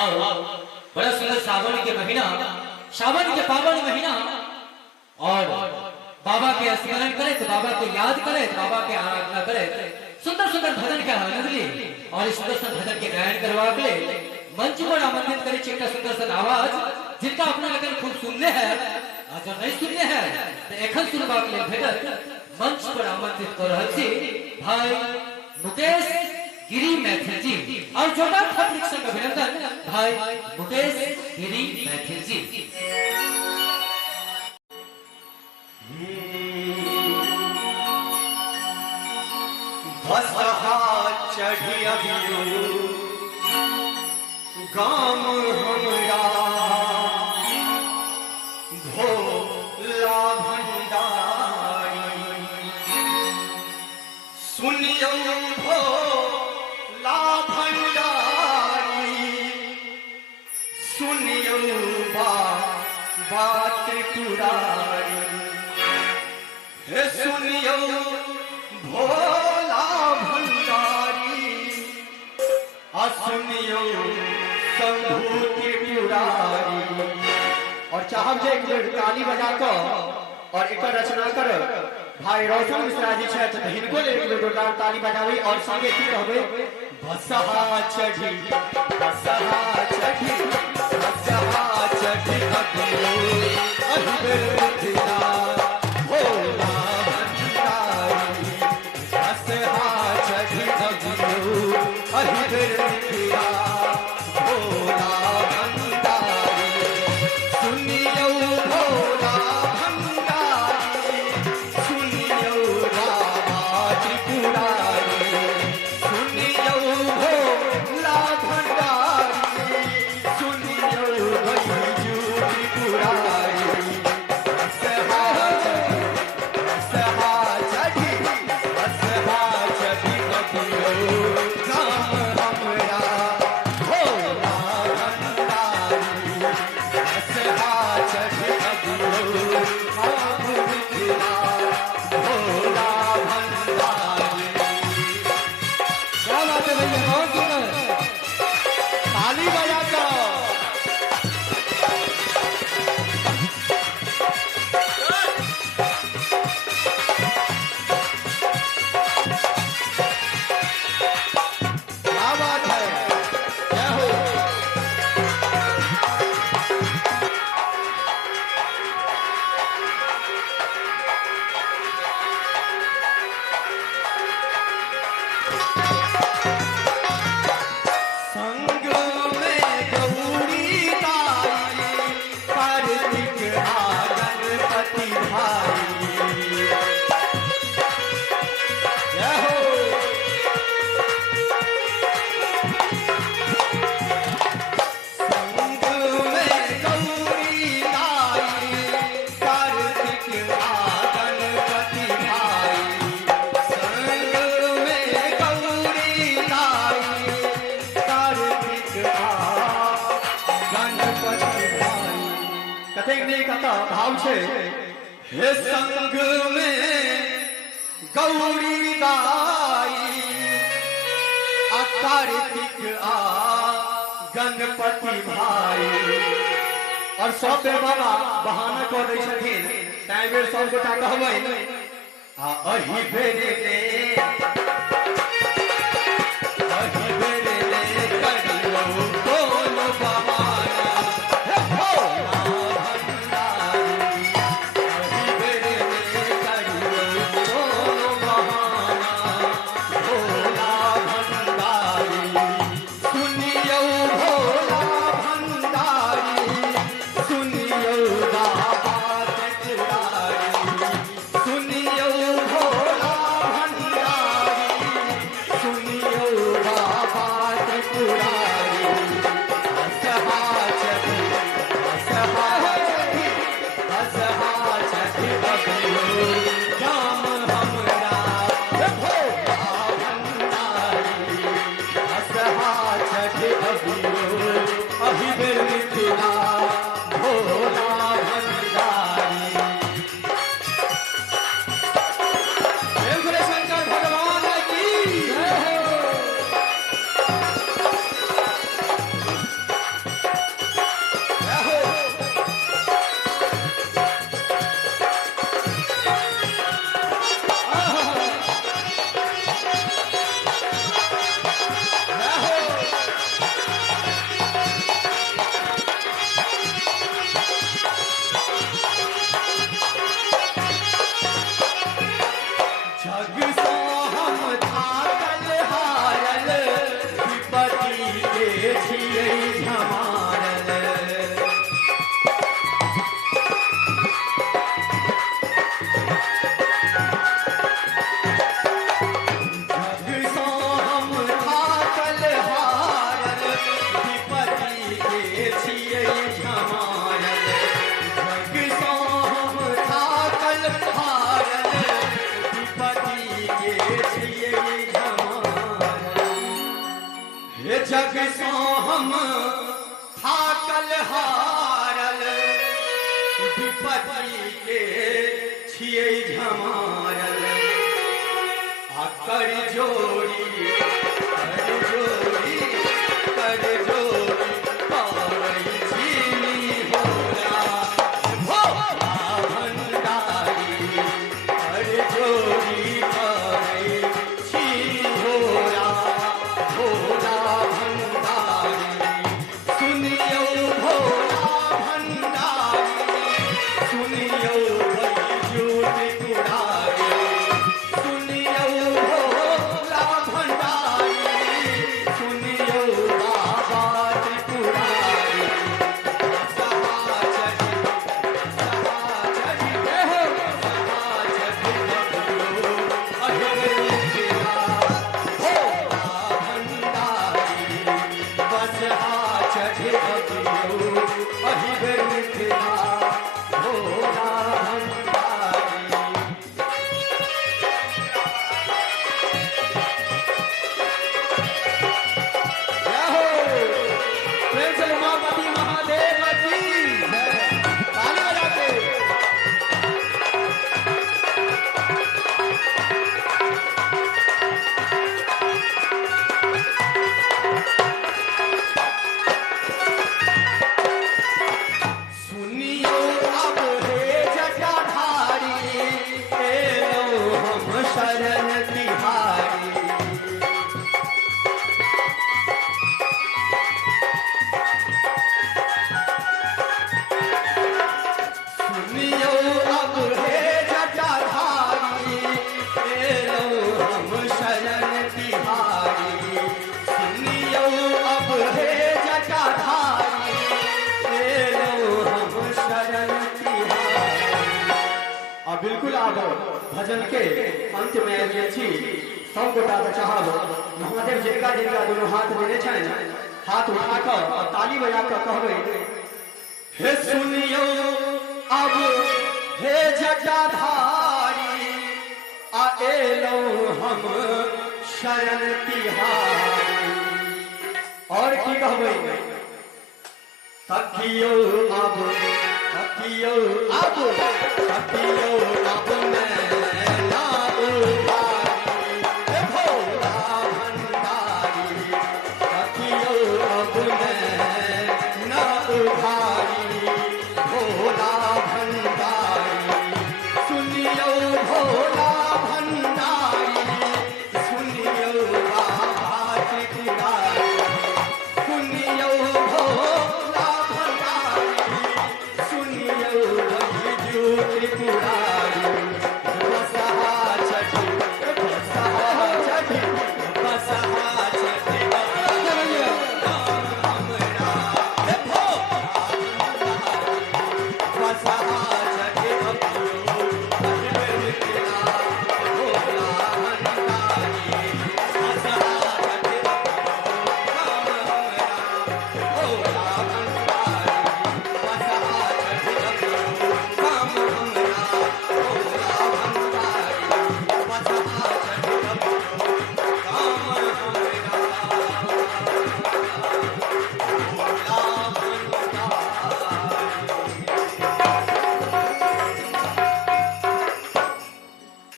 और बड़ा सुंदर सावन के महीना, सावन के पावन महीना, और बाबा के स्मरण करे तो बाबा को याद करे तो बाबा के आराधना करे, सुंदर सुंदर भजन का आनंद ले और इस सुंदर सुंदर भजन के गायन करवा ले मंच पर आमंत्रित करे चिट्टा सुंदर सा आवाज जिनका अपना लगन खूब सुनने हैं आज नहीं सुनने हैं तो एखन सुनवा के लिए भेटत मंच पर आमंत्रित कर रहल छी भाई मुकेश गिरी मैथिल जी और जोरदार थापड़िक संग अभिनंदन भाई मुकेश गिरी मैथिल जी। भसहा चढ़ी अभियो गाम हमरा भोला भंडारी सुनियो भोला भंडारी सुनियो बात त्रिपुरारी हे सुनियो भोला भंडारी सुनियो शंभू त्रिपुरारी। और चाहब जे एक बेर ताली बजा कर और एक रचना कर भाई रोशन मिश्रा जी छथि त हिनको ले एक बेर जोरदार ताली बजावी और संगे की कहबे भसहा चढ़ी भसहा चढ़ी भसहा चढ़ी अभियो अहिबेर मुखिया भोला भंडारी भसहा चढ़ी अभियो अहिबेर मुखिया भोला भाव छे हे संग में गौरी दाई कार्तिक आ गणपति भाई। और सब बाबा बहाना कर दै छथिन ताई बेर सब गोटा कहबै आ अहि बेरे अहि बेरे करियो कोनो बहाना हे भोला हम थाकल हारल विपत्ति के छियै झमारल आ कर जोड़ी पावै छी होला भोला भंडारी कर जोड़ी पावै छी होला भोला भंडारी सुनियो भोला भंडारी सुनियो बैजूत पुरारी सुनियो भोला भंडारी सुनियो बाबा त्रिपुरारी सहा चढ़ी हो सहा चढ़ी बबुलो अहिरा भोला भंडारी बस हा चढ़ी बबुलो अहिरा भोला भंडारी जय हो प्रेम से उमापति महादेव की जय। ताली बजाते सुनियो अब हे जटाधारी एलो हम शरण तिहारी सुनियो अब हे जटाधारी एलो हम शरण तिहारी सुनियो अब हे जटाधारी एलो हम शरण तिहारी। आ बिल्कुल आब भजन के अंत में आबि छी सब गोटा के चाहब महादेव जिनका जिनका दोनों हाथ देने छनि हाथ उठा कर और ताली बजा कर कहबै हे सुनियो अब हे जटाधारी आ एलो हम शरण तिहारी। और की कहबै तकियो अब तकियो अब तकियो अब मैं